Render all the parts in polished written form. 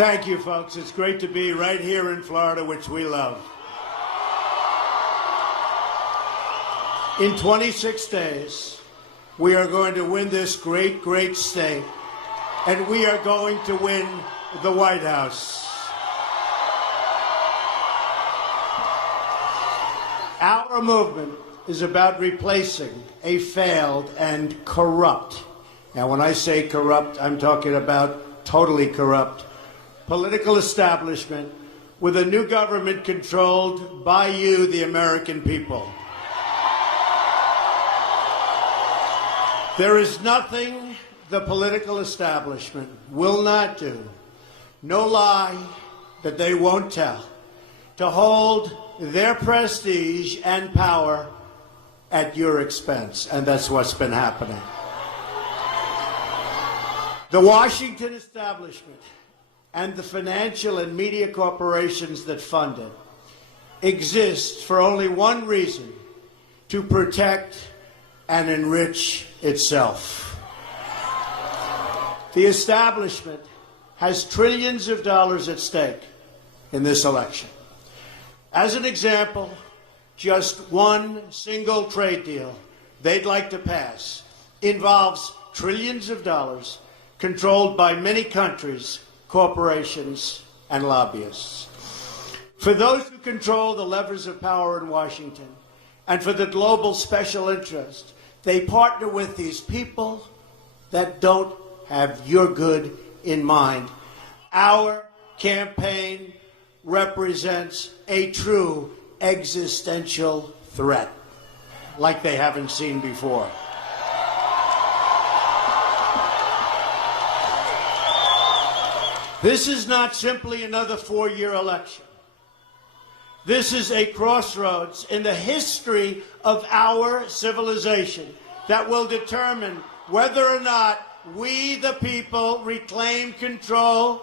Thank you, folks. It's great to be right here in Florida, which we love. In 26 days, we are going to win this great, great state, and we are going to win the White House. Our movement is about replacing a failed and corrupt, now when I say corrupt, I'm talking about totally corrupt, political establishment with a new government controlled by you, the American people. There is nothing the political establishment will not do, no lie that they won't tell, to hold their prestige and power at your expense. And that's what's been happening. The Washington establishment and the financial and media corporations that fund it exist for only one reason: to protect and enrich itself. The establishment has trillions of dollars at stake in this election. As an example, just one single trade deal they'd like to pass involves trillions of dollars controlled by many countries, corporations, and lobbyists. For those who control the levers of power in Washington, and for the global special interest, they partner with these people that don't have your good in mind. Our campaign represents a true existential threat, like they haven't seen before. This is not simply another four-year election. This is a crossroads in the history of our civilization that will determine whether or not we, the people, reclaim control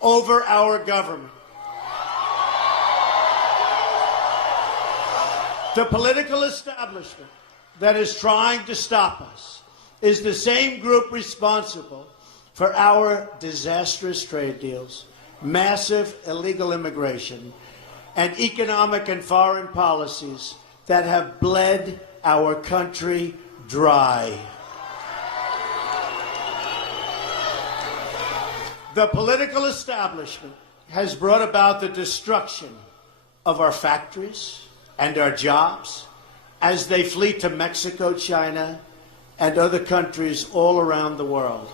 over our government. The political establishment that is trying to stop us is the same group responsible for our disastrous trade deals, massive illegal immigration, and economic and foreign policies that have bled our country dry. The political establishment has brought about the destruction of our factories and our jobs as they flee to Mexico, China, and other countries all around the world.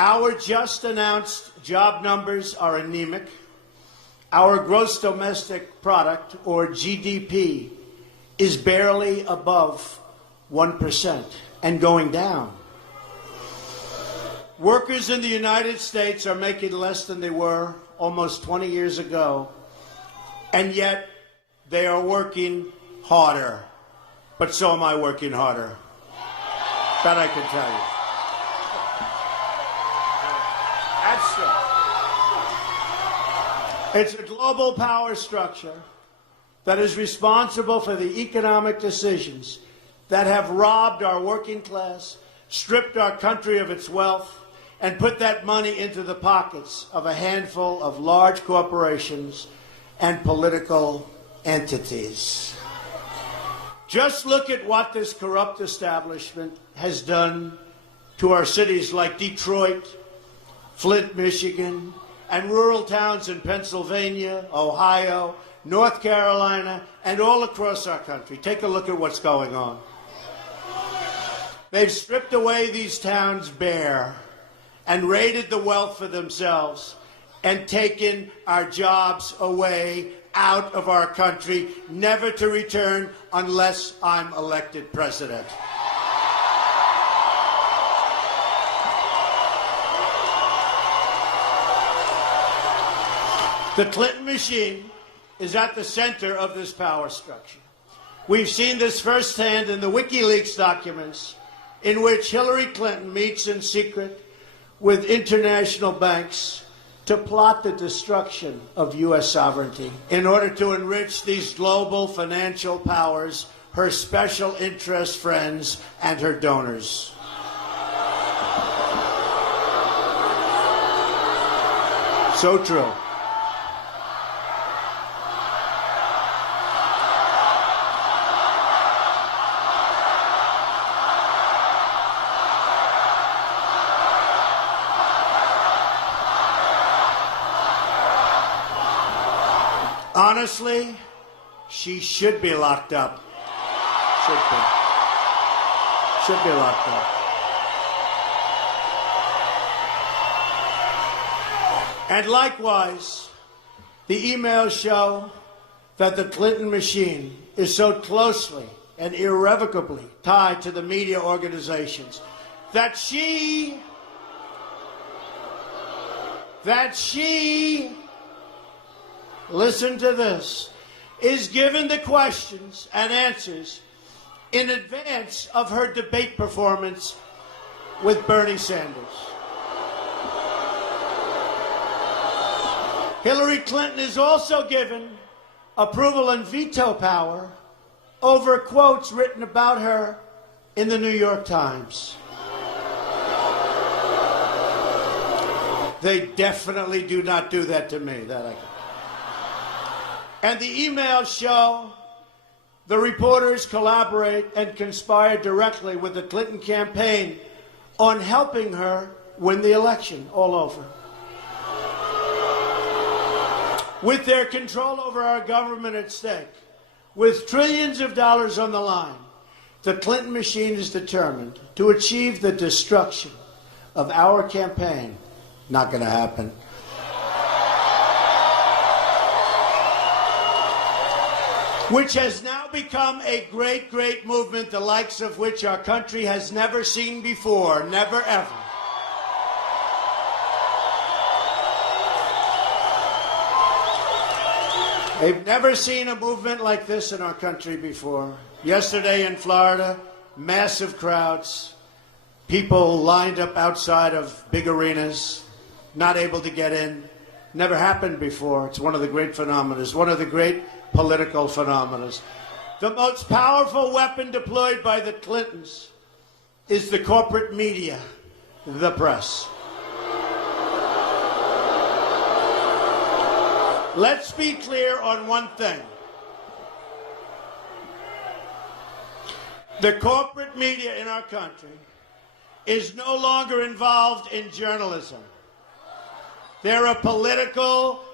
Our just announced job numbers are anemic. Our gross domestic product, or GDP, is barely above 1% and going down. Workers in the United States are making less than they were almost 20 years ago, and yet they are working harder. But so am I working harder. That I can tell you. That's true. It's a global power structure that is responsible for the economic decisions that have robbed our working class, stripped our country of its wealth, and put that money into the pockets of a handful of large corporations and political entities. Just look at what this corrupt establishment has done to our cities like Detroit, Flint, Michigan, and rural towns in Pennsylvania, Ohio, North Carolina, and all across our country. Take a look at what's going on. They've stripped away these towns bare and raided the wealth for themselves and taken our jobs away out of our country, never to return unless I'm elected president. The Clinton machine is at the center of this power structure. We've seen this firsthand in the WikiLeaks documents, in which Hillary Clinton meets in secret with international banks to plot the destruction of U.S. sovereignty in order to enrich these global financial powers, her special interest friends, and her donors. So true. Honestly, she should be locked up. Should be. Should be locked up. And likewise, the emails show that the Clinton machine is so closely and irrevocably tied to the media organizations that she listen to this, is given the questions and answers in advance of her debate performance with Bernie Sanders. Hillary Clinton is also given approval and veto power over quotes written about her in the New York Times. They definitely do not do that to me. And the emails show the reporters collaborate and conspire directly with the Clinton campaign on helping her win the election all over. With their control over our government at stake, with trillions of dollars on the line, the Clinton machine is determined to achieve the destruction of our campaign. Not going to happen. Which has now become a great, great movement, the likes of which our country has never seen before, never ever. They've never seen a movement like this in our country before. Yesterday in Florida, massive crowds, people lined up outside of big arenas, not able to get in. Never happened before. It's one of the great phenomena, one of the great political phenomena. The most powerful weapon deployed by the Clintons is the corporate media, the press. Let's be clear on one thing. The corporate media in our country is no longer involved in journalism. They're a political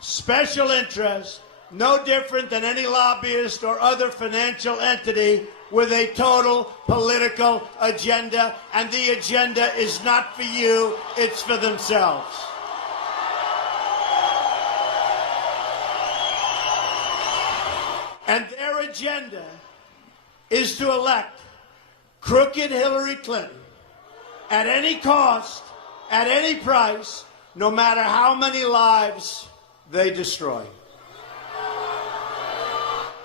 special interest, no different than any lobbyist or other financial entity with a total political agenda, and the agenda is not for you, it's for themselves. And their agenda is to elect crooked Hillary Clinton at any cost, at any price, no matter how many lives they destroy.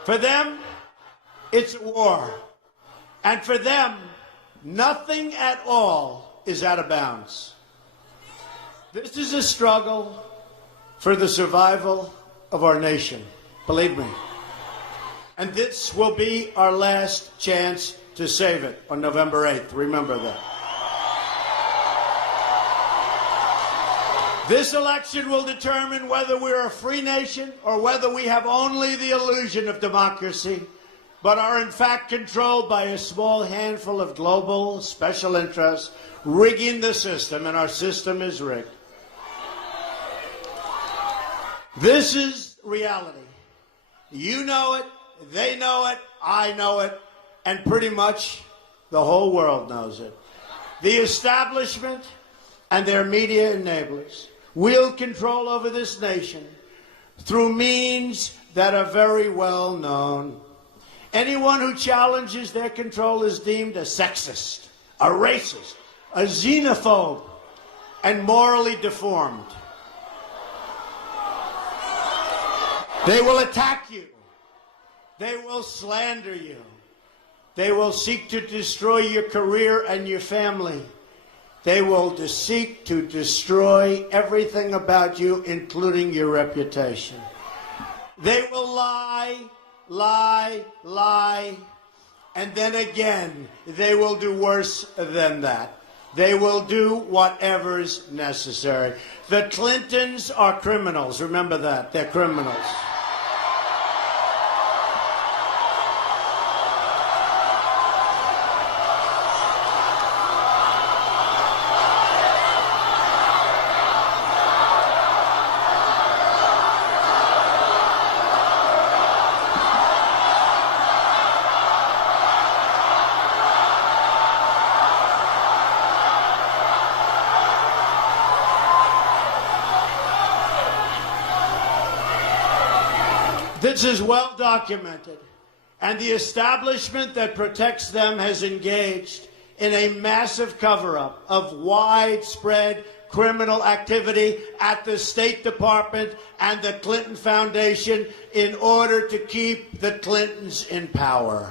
For them, it's war. And for them, nothing at all is out of bounds. This is a struggle for the survival of our nation, believe me. And this will be our last chance to save it on November 8th. Remember that. This election will determine whether we're a free nation or whether we have only the illusion of democracy, but are in fact controlled by a small handful of global special interests rigging the system, and our system is rigged. This is reality. You know it, they know it, I know it, and pretty much the whole world knows it. The establishment and their media enablers wield control over this nation through means that are very well known. Anyone who challenges their control is deemed a sexist, a racist, a xenophobe, and morally deformed. They will attack you. They will slander you. They will seek to destroy your career and your family. They will seek to destroy everything about you, including your reputation. They will lie, lie, lie, and then again, they will do worse than that. They will do whatever's necessary. The Clintons are criminals. Remember that. They're criminals. This is well documented, and the establishment that protects them has engaged in a massive cover-up of widespread criminal activity at the State Department and the Clinton Foundation in order to keep the Clintons in power.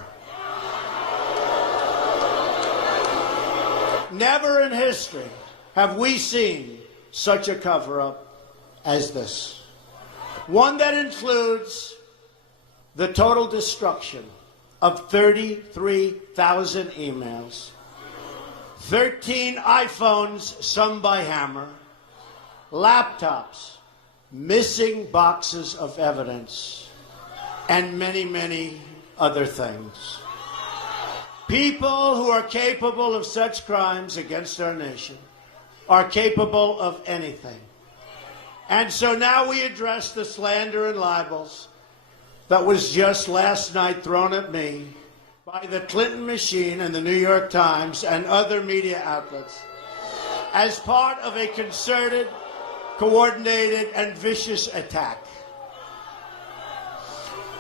Never in history have we seen such a cover-up as this. One that includes the total destruction of 33,000 emails, 13 iPhones, some by Hammer, laptops, missing boxes of evidence, and many, many other things. People who are capable of such crimes against our nation are capable of anything. And so now we address the slander and libels that was just last night thrown at me by the Clinton machine and the New York Times and other media outlets as part of a concerted, coordinated, and vicious attack.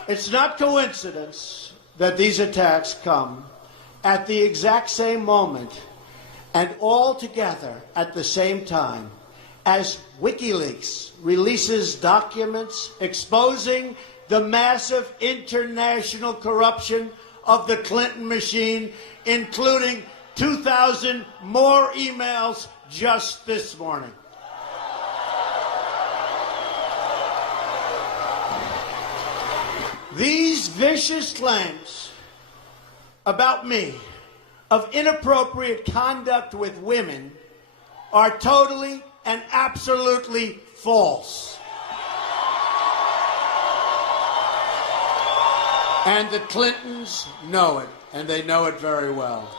It's not coincidence that these attacks come at the exact same moment and all together at the same time as WikiLeaks releases documents exposing the massive international corruption of the Clinton machine, including 2,000 more emails just this morning. These vicious claims about me of inappropriate conduct with women are totally and absolutely false. And the Clintons know it, and they know it very well.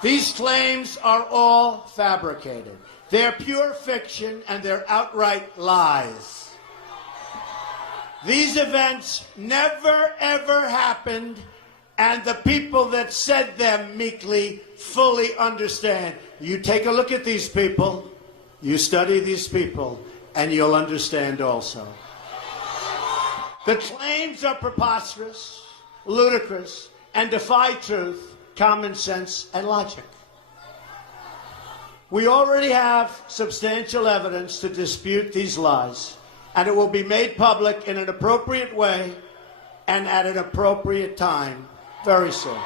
These claims are all fabricated. They're pure fiction, and they're outright lies. These events never, ever happened, and the people that said them meekly fully understand. You take a look at these people, you study these people, and you'll understand also. The claims are preposterous, ludicrous, and defy truth, common sense, and logic. We already have substantial evidence to dispute these lies, and it will be made public in an appropriate way and at an appropriate time very soon.